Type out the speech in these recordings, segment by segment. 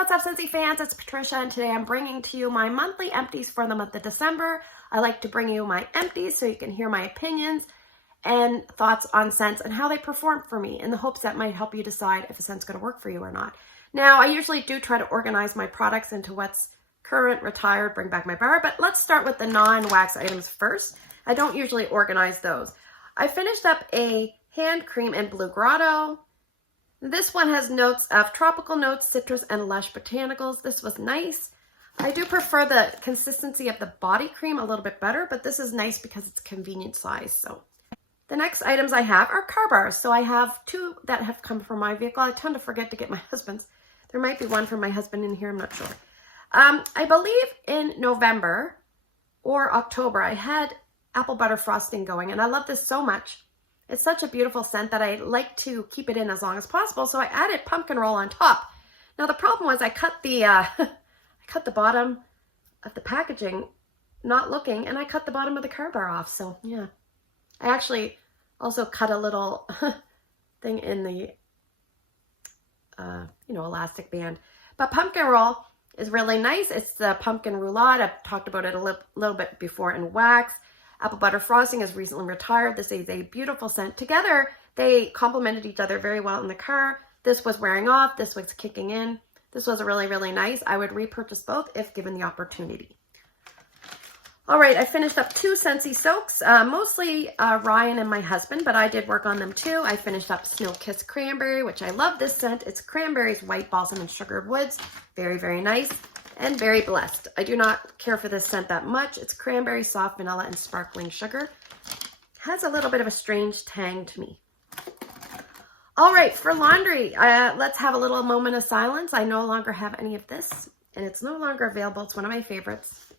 What's up, Scentsy fans? It's Patricia, and today I'm bringing to you my monthly empties for the month of December. I like to bring you my empties so you can hear my opinions and thoughts on scents and how they perform for me in the hopes that might help you decide if a scent's going to work for you or not. Now, I usually do try to organize my products into what's current, retired, bring back my bar, but let's start with the non-wax items first. I don't usually organize those. I finished up a hand cream in Blue Grotto. This one has notes of tropical notes, citrus, and lush botanicals. This was nice. I do prefer the consistency of the body cream a little bit better, but this is nice because it's convenient size. So the next items I have are car bars. So I have two that have come from my vehicle. I tend to forget to get my husband's. There might be one from my husband in here. I'm not sure. I believe in November or October, I had apple butter frosting going, and I love this so much. It's such a beautiful scent that I like to keep it in as long as possible, so I added pumpkin roll on top. Now the problem was I cut the I cut the bottom of the packaging, not looking, and I cut the bottom of the car bar off. So yeah, I actually also cut a little thing in the elastic band. But pumpkin roll is really nice. It's the pumpkin roulade. I've talked about it a little bit before in wax. Apple butter frosting is recently retired. This is a beautiful scent. Together, they complemented each other very well in the car. This was wearing off. This was kicking in. This was really, really nice. I would repurchase both if given the opportunity. All right, I finished up two Scentsy soaks, mostly Ryan and my husband, but I did work on them too. I finished up Snow Kiss Cranberry, which I love this scent. It's cranberries, white balsam, and sugared woods. Very, very nice. And very blessed. I do not care for this scent that much. It's cranberry, soft vanilla, and sparkling sugar. Has a little bit of a strange tang to me. All right, for laundry, let's have a little moment of silence. I no longer have any of this, and it's no longer available. It's one of my favorites.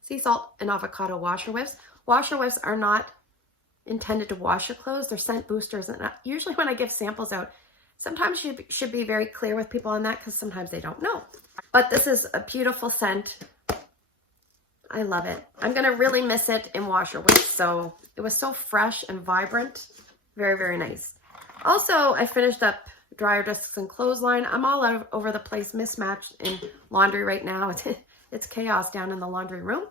Sea salt and avocado washer whiffs. Washer whiffs are not intended to wash your clothes. They're scent boosters, and usually when I give samples out, sometimes you should be very clear with people on that because sometimes they don't know. But this is a beautiful scent. I love it. I'm going to really miss it in washer whiffs. So it was so fresh and vibrant. Very, very nice. Also, I finished up dryer discs and clothesline. I'm all over the place, mismatched in laundry right now. It's chaos down in the laundry room.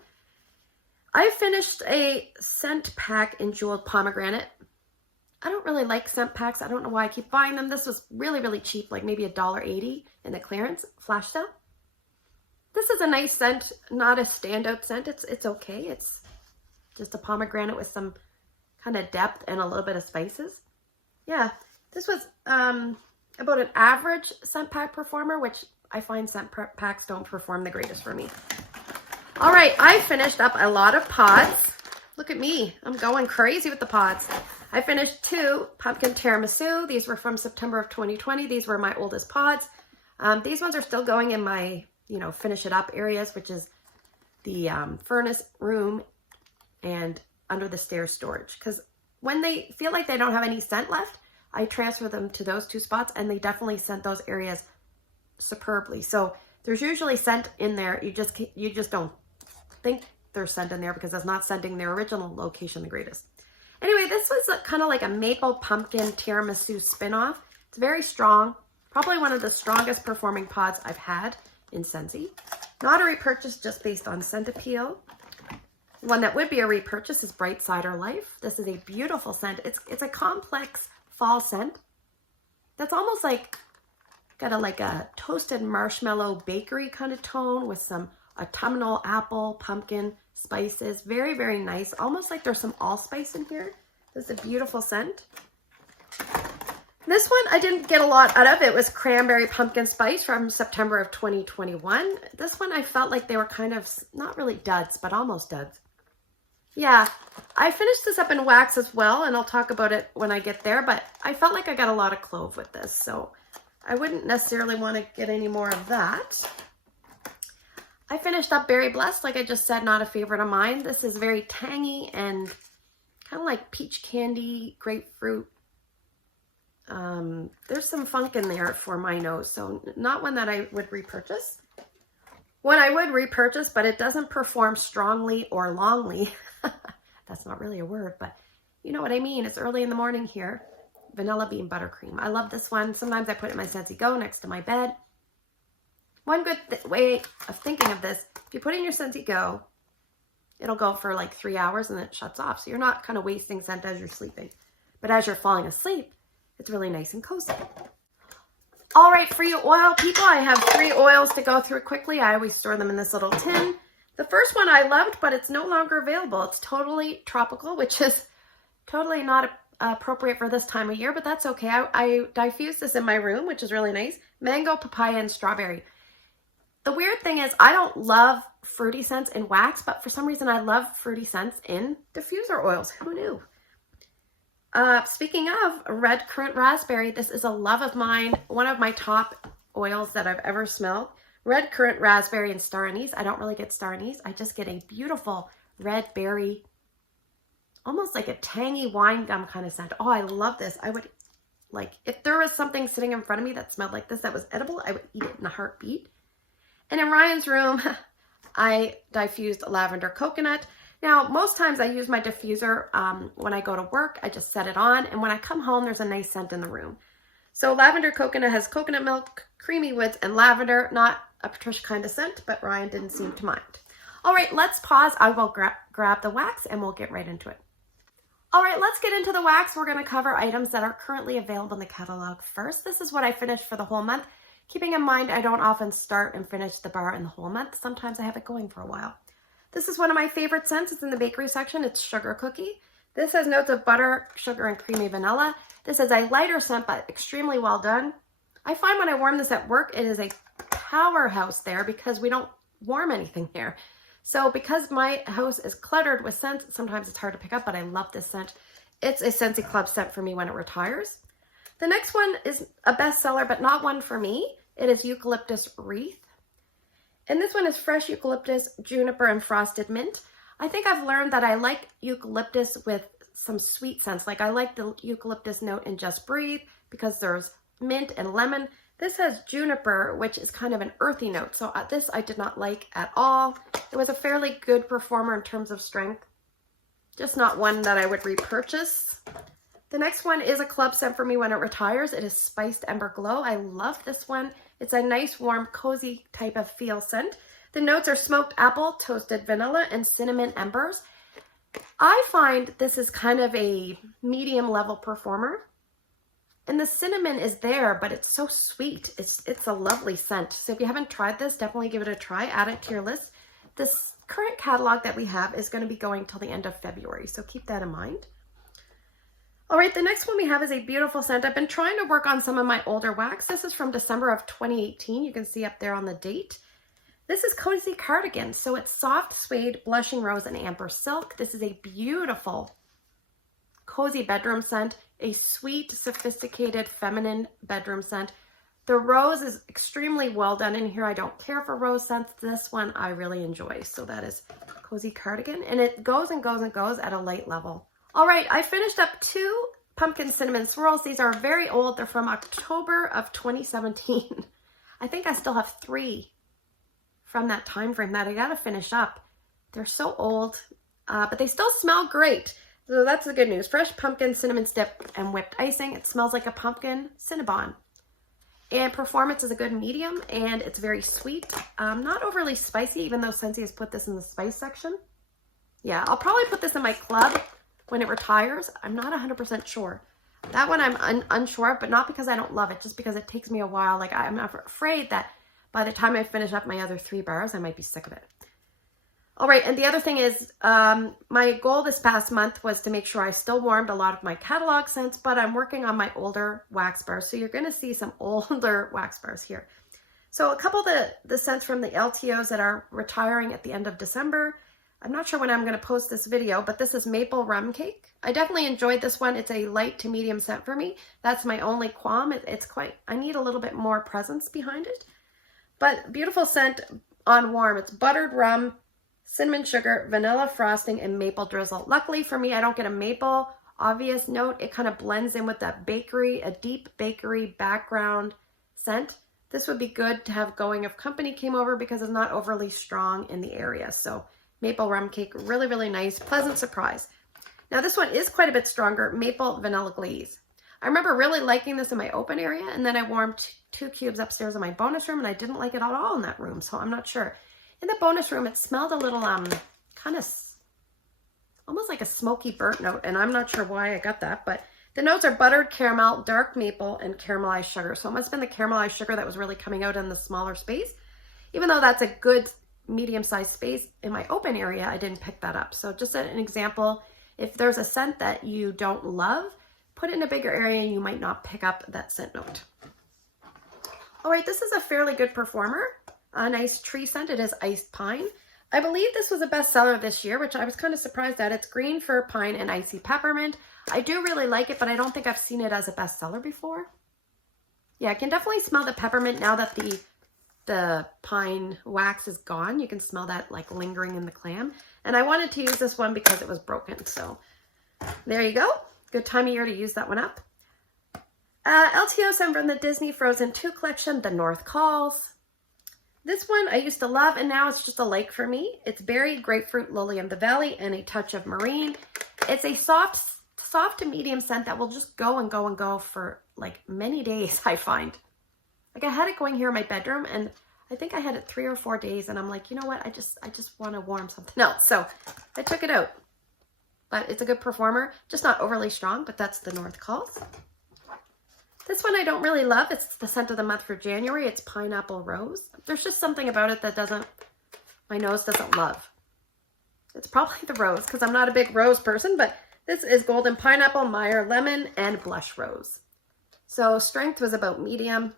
I finished a scent pack in jeweled pomegranate. I don't really like scent packs. I don't know why I keep buying them. This was really, really cheap, like maybe $1.80 in the clearance flash sale. This is a nice scent, not a standout scent. It's okay. It's just a pomegranate with some kind of depth and a little bit of spices. Yeah, this was about an average scent pack performer, which I find scent packs don't perform the greatest for me. All right, I finished up a lot of pods. Look at me. I'm going crazy with the pods. I finished two pumpkin tiramisu. These were from September of 2020. These were my oldest pods. These ones are still going in my, finish it up areas, which is the furnace room and under the stairs storage. Because when they feel like they don't have any scent left, I transfer them to those two spots, and they definitely scent those areas superbly. So there's usually scent in there. You just don't think there's scent in there because it's not scenting their original location the greatest. Anyway, this was kind of like a maple pumpkin tiramisu spin-off. It's very strong. Probably one of the strongest performing pods I've had in Scentsy. Not a repurchase just based on scent appeal. One that would be a repurchase is Bright Cider Life. This is a beautiful scent. It's a complex fall scent that's almost like got a toasted marshmallow bakery kind of tone with some autumnal apple, pumpkin, spices. Very, very nice. Almost like there's some allspice in here. This is a beautiful scent. This one I didn't get a lot out of. It was cranberry pumpkin spice from September of 2021. This one I felt like they were kind of, not really duds, but almost duds. Yeah, I finished this up in wax as well, and I'll talk about it when I get there, but I felt like I got a lot of clove with this, so I wouldn't necessarily want to get any more of that. I finished up Berry Blessed, like I just said, not a favorite of mine. This is very tangy and kind of like peach candy, grapefruit. There's some funk in there for my nose, so not one that I would repurchase. One I would repurchase, but it doesn't perform strongly or longly. That's not really a word, but you know what I mean. It's early in the morning here. Vanilla Bean Buttercream. I love this one. Sometimes I put it in my Scentsy Go next to my bed. One good way of thinking of this, if you put in your Scentsy Go, it'll go for like 3 hours and then it shuts off. So you're not kind of wasting scent as you're sleeping. But as you're falling asleep, it's really nice and cozy. All right, for you oil people, I have 3 oils to go through quickly. I always store them in this little tin. The first one I loved, but it's no longer available. It's totally tropical, which is totally not appropriate for this time of year, but that's okay. I diffused this in my room, which is really nice. Mango, papaya, and strawberry. The weird thing is I don't love fruity scents in wax, but for some reason I love fruity scents in diffuser oils. Who knew? Speaking of red currant raspberry, this is a love of mine. One of my top oils that I've ever smelled. Red currant raspberry and star anise. I don't really get star anise. I just get a beautiful red berry, almost like a tangy wine gum kind of scent. Oh, I love this. I would, like, if there was something sitting in front of me that smelled like this that was edible, I would eat it in a heartbeat. And in Ryan's room, I diffused lavender coconut. Now, most times I use my diffuser when I go to work. I just set it on, and when I come home, there's a nice scent in the room. So lavender coconut has coconut milk, creamy woods, and lavender. Not a Patricia kind of scent, but Ryan didn't seem to mind. All right, let's pause. I will grab the wax, and we'll get right into it. All right, let's get into the wax. We're going to cover items that are currently available in the catalog first. This is what I finished for the whole month. Keeping in mind, I don't often start and finish the bar in the whole month. Sometimes I have it going for a while. This is one of my favorite scents. It's in the bakery section. It's Sugar Cookie. This has notes of butter, sugar, and creamy vanilla. This is a lighter scent, but extremely well done. I find when I warm this at work, it is a powerhouse there because we don't warm anything here. So because my house is cluttered with scents, sometimes it's hard to pick up, but I love this scent. It's a Scentsy Club scent for me when it retires. The next one is a bestseller, but not one for me. It is Eucalyptus Wreath. And this one is fresh eucalyptus, juniper, and frosted mint. I think I've learned that I like eucalyptus with some sweet scents. Like I like the eucalyptus note in Just Breathe because there's mint and lemon. This has juniper, which is kind of an earthy note. So this I did not like at all. It was a fairly good performer in terms of strength. Just not one that I would repurchase. The next one is a club scent for me when it retires. It is Spiced Ember Glow. I love this one. It's a nice, warm, cozy type of feel scent. The notes are smoked apple, toasted vanilla, and cinnamon embers. I find this is kind of a medium level performer. And the cinnamon is there, but it's so sweet. It's a lovely scent. So if you haven't tried this, definitely give it a try. Add it to your list. This current catalog that we have is going to be going till the end of February. So keep that in mind. All right, the next one we have is a beautiful scent. I've been trying to work on some of my older wax. This is from December of 2018. You can see up there on the date. This is Cozy Cardigan. So it's soft suede, blushing rose, and amber silk. This is a beautiful cozy bedroom scent, a sweet, sophisticated, feminine bedroom scent. The rose is extremely well done in here. I don't care for rose scents. This one I really enjoy. So that is Cozy Cardigan. And it goes and goes and goes at a light level. All right, I finished up 2 pumpkin cinnamon swirls. These are very old. They're from October of 2017. I think I still have 3 from that time frame that I gotta finish up. They're so old, but they still smell great. So that's the good news. Fresh pumpkin, cinnamon stick, and whipped icing. It smells like a pumpkin Cinnabon. And performance is a good medium, and it's very sweet. Not overly spicy, even though Scentsy has put this in the spice section. Yeah, I'll probably put this in my club when it retires. I'm not 100% sure. That one I'm unsure of, but not because I don't love it, just because it takes me a while. Like I'm afraid that by the time I finish up my other 3 bars, I might be sick of it. All right, and the other thing is my goal this past month was to make sure I still warmed a lot of my catalog scents, but I'm working on my older wax bars. So you're going to see some older wax bars here. So a couple of the scents from the LTOs that are retiring at the end of December. I'm not sure when I'm going to post this video, but this is Maple Rum Cake. I definitely enjoyed this one. It's a light to medium scent for me. That's my only qualm. It's quite, I need a little bit more presence behind it. But beautiful scent on warm. It's buttered rum, cinnamon sugar, vanilla frosting, and maple drizzle. Luckily for me, I don't get a maple obvious note. It kind of blends in with that bakery, a deep bakery background scent. This would be good to have going if company came over because it's not overly strong in the area. So Maple Rum Cake, really, really nice. Pleasant surprise. Now this one is quite a bit stronger. Maple Vanilla Glaze. I remember really liking this in my open area, and then I warmed 2 cubes upstairs in my bonus room, and I didn't like it at all in that room, so I'm not sure. In the bonus room, it smelled a little, kind of almost like a smoky burnt note, and I'm not sure why I got that, but the notes are buttered caramel, dark maple, and caramelized sugar. So it must have been the caramelized sugar that was really coming out in the smaller space. Even though that's a good medium-sized space in my open area, I didn't pick that up. So just an example, if there's a scent that you don't love, put it in a bigger area and you might not pick up that scent note. All right, this is a fairly good performer. A nice tree scent. It is iced pine. I believe this was a bestseller this year, which I was kind of surprised at. It's green fir pine and icy peppermint. I do really like it, but I don't think I've seen it as a bestseller before. Yeah, I can definitely smell the peppermint now that the pine wax is gone. You can smell that like lingering in the clam. And I wanted to use this one because it was broken. So there you go. Good time of year to use that one up. LTO from the Disney Frozen 2 collection, The North Calls. This one I used to love, and now it's just a like for me. It's berry, grapefruit, lily of the valley, and a touch of marine. It's a soft to medium scent that will just go and go and go for like many days, I find. Like I had it going here in my bedroom, and I think I had it 3 or 4 days, and I'm like, you know what? I just want to warm something else. So I took it out. But it's a good performer, just not overly strong, but that's The North Calls. This one I don't really love. It's the scent of the month for January. It's Pineapple Rose. There's just something about it that my nose doesn't love. It's probably the rose because I'm not a big rose person, but this is Golden Pineapple, Meyer Lemon, and Blush Rose. So strength was about medium.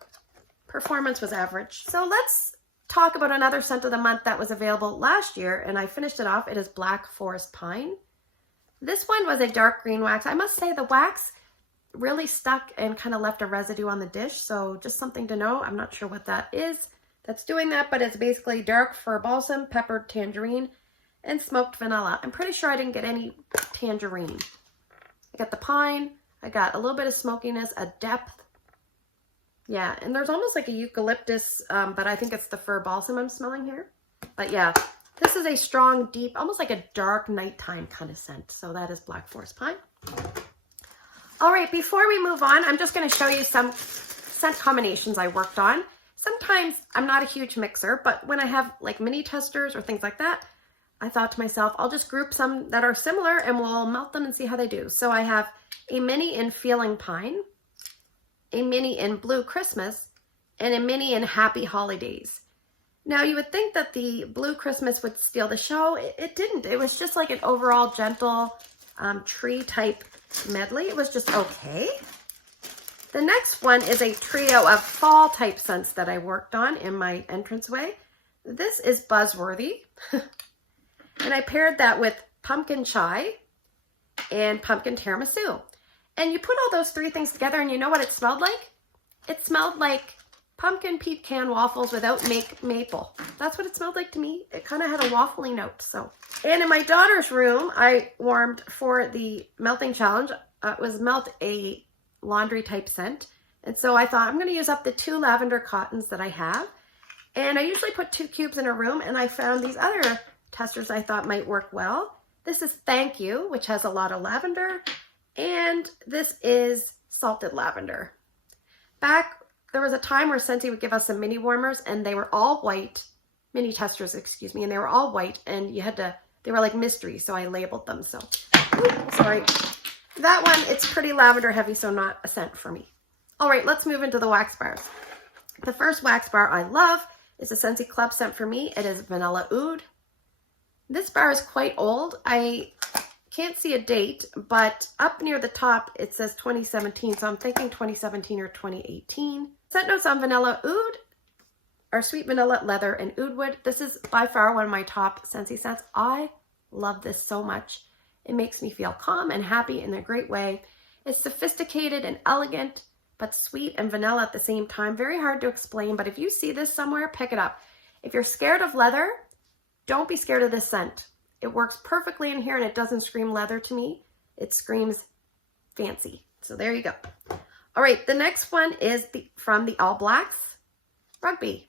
Performance was average. So let's talk about another scent of the month that was available last year, and I finished it off. It is Black Forest Pine. This one was a dark green wax. I must say the wax really stuck and kind of left a residue on the dish, so just something to know. I'm not sure what that is that's doing that, but it's basically dark fir balsam, peppered tangerine, and smoked vanilla. I'm pretty sure I didn't get any tangerine. I got the pine, I got a little bit of smokiness, a depth. Yeah, and there's almost like a eucalyptus, but I think it's the fir balsam I'm smelling here. But yeah, this is a strong, deep, almost like a dark nighttime kind of scent. So that is Black Forest Pine. All right, before we move on, I'm just going to show you some scent combinations I worked on. Sometimes I'm not a huge mixer, but when I have like mini testers or things like that, I thought to myself, I'll just group some that are similar and we'll melt them and see how they do. So I have a mini in Feeling Pine, a mini in Blue Christmas, and a mini in Happy Holidays. Now you would think that the Blue Christmas would steal the show. It didn't. It was just like an overall gentle tree type medley. It was just okay. The next one is a trio of fall type scents that I worked on in my entranceway. This is Buzzworthy. And I paired that with Pumpkin Chai and Pumpkin Tiramisu. And you put all those 3 things together and you know what it smelled like? It smelled like pumpkin pecan waffles without maple. That's what it smelled like to me. It kind of had a waffly note. So, and in my daughter's room, I warmed for the melting challenge. It was melt a laundry type scent. And so I thought I'm going to use up the 2 lavender cottons that I have. And I usually put 2 cubes in a room, and I found these other testers I thought might work well. This is Thank You, which has a lot of lavender. And this is Salted Lavender. There was a time where Scentsy would give us some mini warmers, and they were all white, mini testers, excuse me, and they were all white, and they were like mystery, so I labeled them. So, sorry. That one, it's pretty lavender heavy, so not a scent for me. All right, let's move into the wax bars. The first wax bar I love is a Scentsy Club scent for me. It is Vanilla Oud. This bar is quite old. I can't see a date, but up near the top, it says 2017, so I'm thinking 2017 or 2018. Scent notes on Vanilla Oud are sweet vanilla, leather, and oud wood. This is by far one of my top Scentsy scents. I love this so much. It makes me feel calm and happy in a great way. It's sophisticated and elegant, but sweet and vanilla at the same time. Very hard to explain, but if you see this somewhere, pick it up. If you're scared of leather, don't be scared of this scent. It works perfectly in here, and it doesn't scream leather to me. It screams fancy. So there you go. All right, the next one is from the All Blacks, Rugby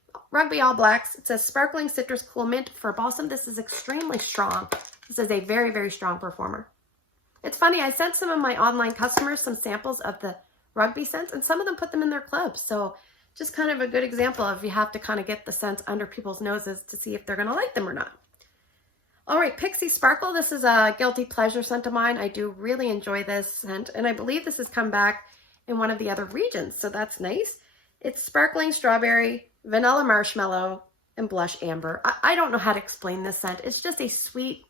All Blacks. It says Sparkling Citrus Cool Mint for Balsam. This is extremely strong. This is a very, very strong performer. It's funny, I sent some of my online customers some samples of the rugby scents, and some of them put them in their clubs. So just kind of a good example of you have to kind of get the scents under people's noses to see if they're going to like them or not. All right, Pixie Sparkle. This is a guilty pleasure scent of mine. I do really enjoy this scent, and I believe this has come back in one of the other regions, so that's nice. It's sparkling strawberry, vanilla marshmallow, and blush amber. I don't know how to explain this scent. It's just a sweet,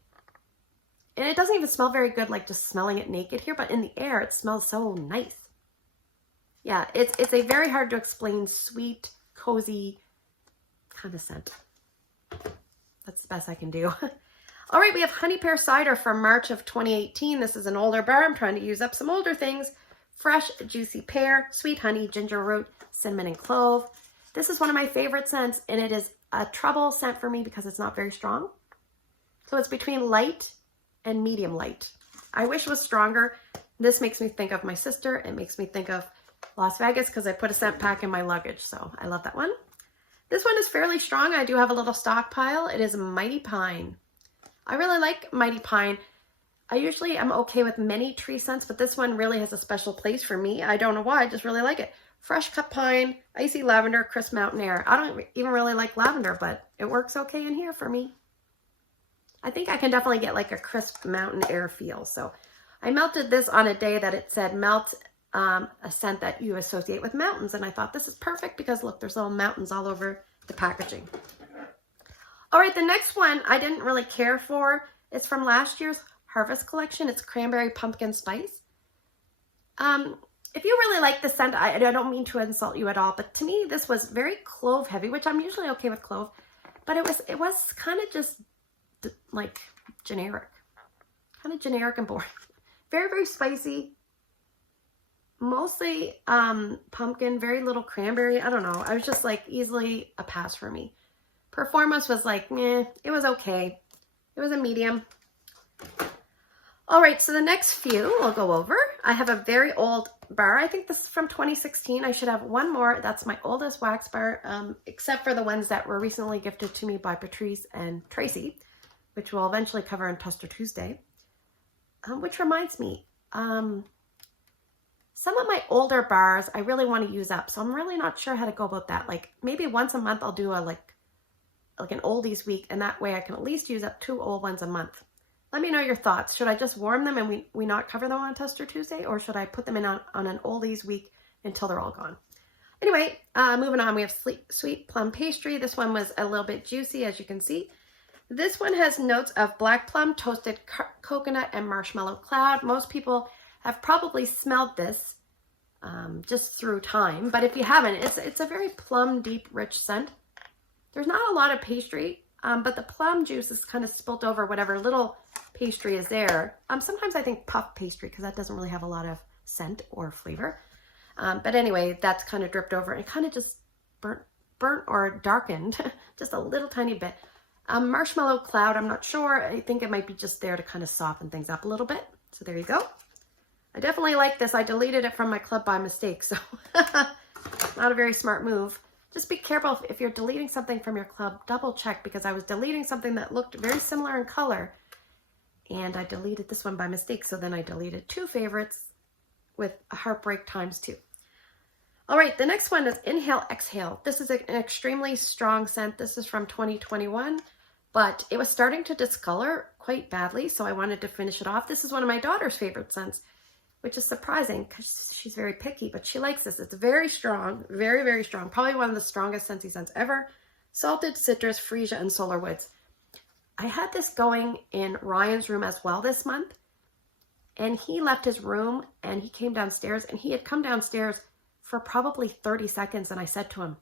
and it doesn't even smell very good like just smelling it naked here, but in the air it smells so nice. Yeah, it's a very hard to explain, sweet, cozy kind of scent. That's the best I can do. All right, we have Honey Pear Cider from March of 2018. This is an older bar. I'm trying to use up some older things. Fresh, juicy pear, sweet honey, ginger root, cinnamon, and clove. This is one of my favorite scents, and it is a trouble scent for me because it's not very strong. So it's between light and medium light. I wish it was stronger. This makes me think of my sister. It makes me think of Las Vegas because I put a scent pack in my luggage, so I love that one. This one is fairly strong. I do have a little stockpile. It is Mighty Pine. I really like Mighty Pine. I usually am okay with many tree scents, but this one really has a special place for me. I don't know why, I just really like it. Fresh cut pine, icy lavender, crisp mountain air. I don't even really like lavender, but it works okay in here for me. I think I can definitely get like a crisp mountain air feel. So I melted this on a day that it said melt a scent that you associate with mountains. And I thought this is perfect because look, there's little mountains all over the packaging. All right, the next one I didn't really care for. It's from last year's Harvest collection. It's Cranberry Pumpkin Spice. If you really like the scent, I don't mean to insult you at all, but to me this was very clove heavy, which I'm usually okay with clove, but it was kind of just like generic, kind of generic and boring. Very, very spicy, mostly pumpkin, very little cranberry. I don't know. I was just like easily a pass for me. Performance was like, meh, it was okay. It was a medium. All right, so the next few we'll go over. I have a very old bar. I think this is from 2016. I should have one more. That's my oldest wax bar, except for the ones that were recently gifted to me by Patricia and Tracy, which we'll eventually cover on Tester Tuesday. Which reminds me, some of my older bars I really want to use up, so I'm really not sure how to go about that. Like maybe once a month I'll do a like an oldies week, and that way I can at least use up 2 old ones a month. Let me know your thoughts. Should I just warm them and we not cover them on Tester Tuesday, or should I put them in on an oldies week until they're all gone? Anyway, moving on, we have Sweet Plum Pastry. This one was a little bit juicy, as you can see. This one has notes of black plum, toasted coconut, and marshmallow cloud. Most people have probably smelled this just through time, but if you haven't, it's a very plum, deep, rich scent. There's not a lot of pastry, but the plum juice is kind of spilt over whatever little pastry is there. Sometimes I think puff pastry because that doesn't really have a lot of scent or flavor. But anyway, that's kind of dripped over and kind of just burnt or darkened just a little tiny bit. Marshmallow cloud, I'm not sure. I think it might be just there to kind of soften things up a little bit. So there you go. I definitely like this. I deleted it from my club by mistake, so not a very smart move. Just be careful if you're deleting something from your club, double check, because I was deleting something that looked very similar in color and I deleted this one by mistake. So then I deleted 2 favorites with a heartbreak times 2. All right, the next one is Inhale Exhale. This is an extremely strong scent. This is from 2021, but it was starting to discolor quite badly, so I wanted to finish it off. This is one of my daughter's favorite scents, which is surprising because she's very picky, but she likes this. It's very strong, very, very strong. Probably one of the strongest Scentsy scents ever. Salted citrus, freesia, and solar woods. I had this going in Ryan's room as well this month, and he left his room and he came downstairs, and he had come downstairs for probably 30 seconds, and I said to him,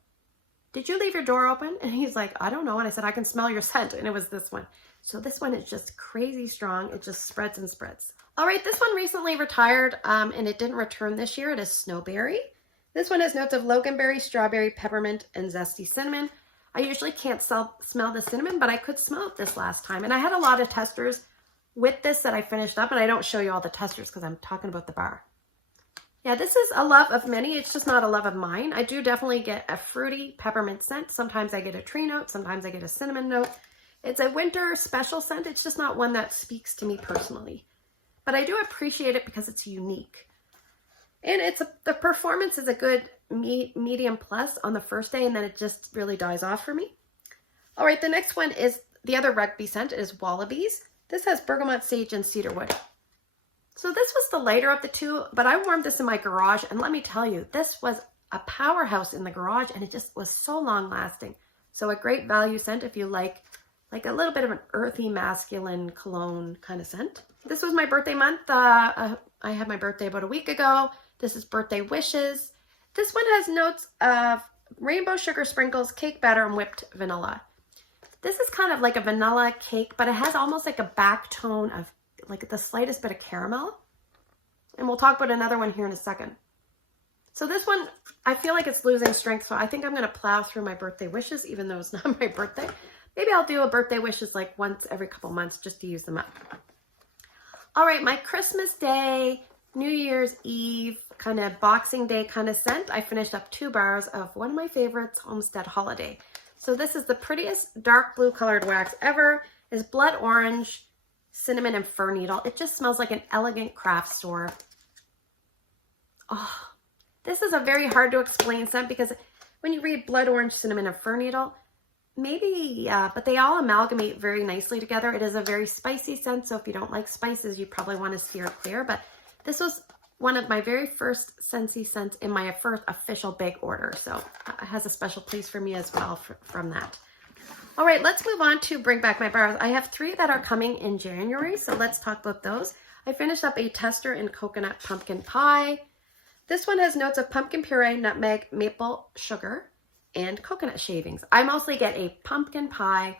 "Did you leave your door open?" And he's like, "I don't know." And I said, "I can smell your scent." And it was this one. So this one is just crazy strong. It just spreads and spreads. All right, this one recently retired, and it didn't return this year. It is Snowberry. This one has notes of loganberry, strawberry, peppermint, and zesty cinnamon. I usually can't smell the cinnamon, but I could smell it this last time. And I had a lot of testers with this that I finished up, and I don't show you all the testers because I'm talking about the bar. Yeah, this is a love of many. It's just not a love of mine. I do definitely get a fruity peppermint scent. Sometimes I get a tree note. Sometimes I get a cinnamon note. It's a winter special scent. It's just not one that speaks to me personally. But I do appreciate it because it's unique. And the performance is a good medium plus on the first day, and then it just really dies off for me. All right, the next one is the other rugby scent is Wallabies. This has bergamot, sage, and cedarwood. So this was the lighter of the two, but I warmed this in my garage, and let me tell you, this was a powerhouse in the garage, and it just was so long lasting. So a great value scent if you like a little bit of an earthy, masculine cologne kind of scent. This was my birthday month. I had my birthday about a week ago. This is Birthday Wishes. This one has notes of rainbow sugar sprinkles, cake batter, and whipped vanilla. This is kind of like a vanilla cake, but it has almost like a back tone of like the slightest bit of caramel. And we'll talk about another one here in a second. So this one, I feel like it's losing strength, so I think I'm going to plow through my birthday wishes, even though it's not my birthday. Maybe I'll do a birthday wishes like once every couple months just to use them up. All right, my Christmas Day, New Year's Eve, kind of Boxing Day kind of scent. I finished up 2 bars of one of my favorites, Homestead Holiday. So this is the prettiest dark blue colored wax ever. It's blood orange, cinnamon, and fir needle. It just smells like an elegant craft store. Oh, this is a very hard to explain scent because when you read blood orange, cinnamon, and fir needle, maybe, yeah, but they all amalgamate very nicely together. It is a very spicy scent, so if you don't like spices, you probably want to steer clear. But this was one of my very first Scentsy scents in my first official big order, so it has a special place for me as well from that. All right, let's move on to bring back my bars. I have 3 that are coming in January, so let's talk about those. I finished up a tester in coconut pumpkin pie. This one has notes of pumpkin puree, nutmeg, maple sugar, and coconut shavings. I mostly get a pumpkin pie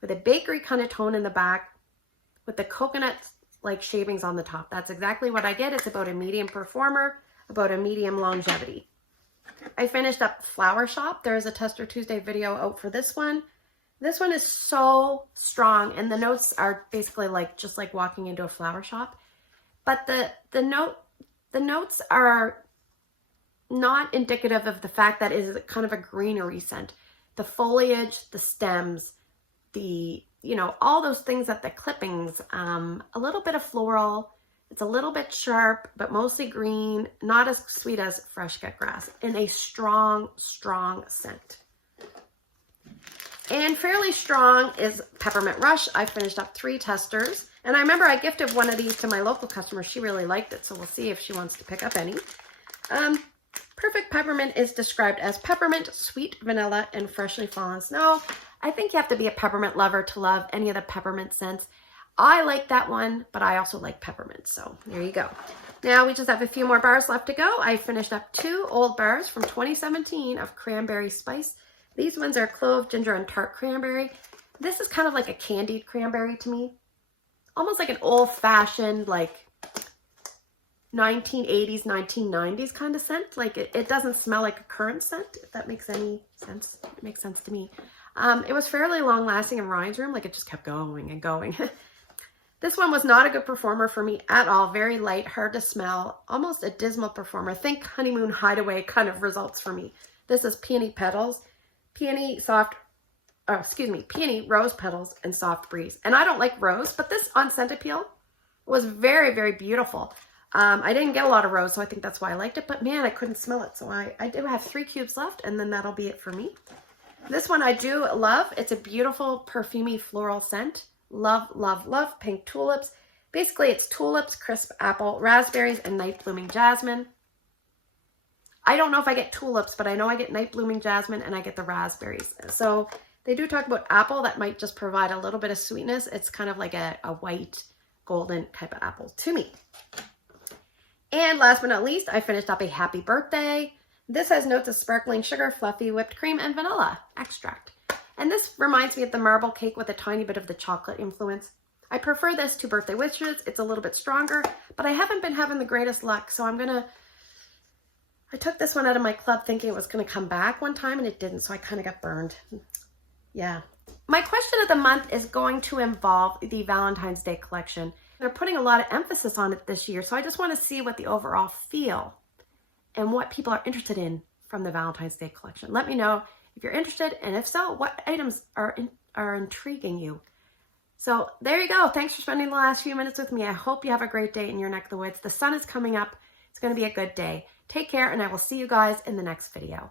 with a bakery kind of tone in the back with the coconut like shavings on the top. That's exactly what I get. It's about a medium performer, about a medium longevity. I finished up Flower Shop. There's a Tester Tuesday video out for this one. This one is so strong, and the notes are basically like just like walking into a flower shop. But the notes are not indicative of the fact that it is kind of a greenery scent. The foliage, the stems, all those things that the clippings, a little bit of floral. It's a little bit sharp, but mostly green, not as sweet as fresh cut grass, and a strong, strong scent. And fairly strong is Peppermint Rush. I finished up 3 testers, and I remember I gifted one of these to my local customer. She really liked it, so we'll see if she wants to pick up any. Perfect Peppermint is described as peppermint, sweet vanilla, and freshly fallen snow. I think you have to be a peppermint lover to love any of the peppermint scents. I like that one, but I also like peppermint, so there you go. Now we just have a few more bars left to go. I finished up 2 old bars from 2017 of cranberry spice. These ones are clove, ginger, and tart cranberry. This is kind of like a candied cranberry to me. Almost like an old-fashioned, like 1980s, 1990s kind of scent. Like it doesn't smell like a current scent, if that makes any sense. It makes sense to me. It was fairly long-lasting in Ryan's room. Like it just kept going and going. This one was not a good performer for me at all. Very light, hard to smell, almost a dismal performer. Think Honeymoon Hideaway kind of results for me. This is Peony Petals, Peony Rose Petals, and Soft Breeze. And I don't like rose, but this on Scent Appeal was very, very beautiful. I didn't get a lot of rose, so I think that's why I liked it. But man, I couldn't smell it. So I do have 3 cubes left, and then that'll be it for me. This one I do love. It's a beautiful, perfumey floral scent. Love, love, love pink tulips. Basically, it's tulips, crisp apple, raspberries, and night blooming jasmine. I don't know if I get tulips, but I know I get night blooming jasmine and I get the raspberries. So they do talk about apple that might just provide a little bit of sweetness. It's kind of like a white, golden type of apple to me. And last but not least, I finished up a Happy Birthday. This has notes of sparkling sugar, fluffy whipped cream, and vanilla extract. And this reminds me of the marble cake with a tiny bit of the chocolate influence. I prefer this to Birthday Wishes. It's a little bit stronger, but I haven't been having the greatest luck. So I took this one out of my club thinking it was going to come back one time, and it didn't. So I kind of got burned. Yeah. My question of the month is going to involve the Valentine's Day collection. They're putting a lot of emphasis on it this year. So I just want to see what the overall feel and what people are interested in from the Valentine's Day collection. Let me know if you're interested, and if so, what items are intriguing you. So there you go. Thanks for spending the last few minutes with me. I hope you have a great day in your neck of the woods. The sun is coming up. It's going to be a good day. Take care, and I will see you guys in the next video.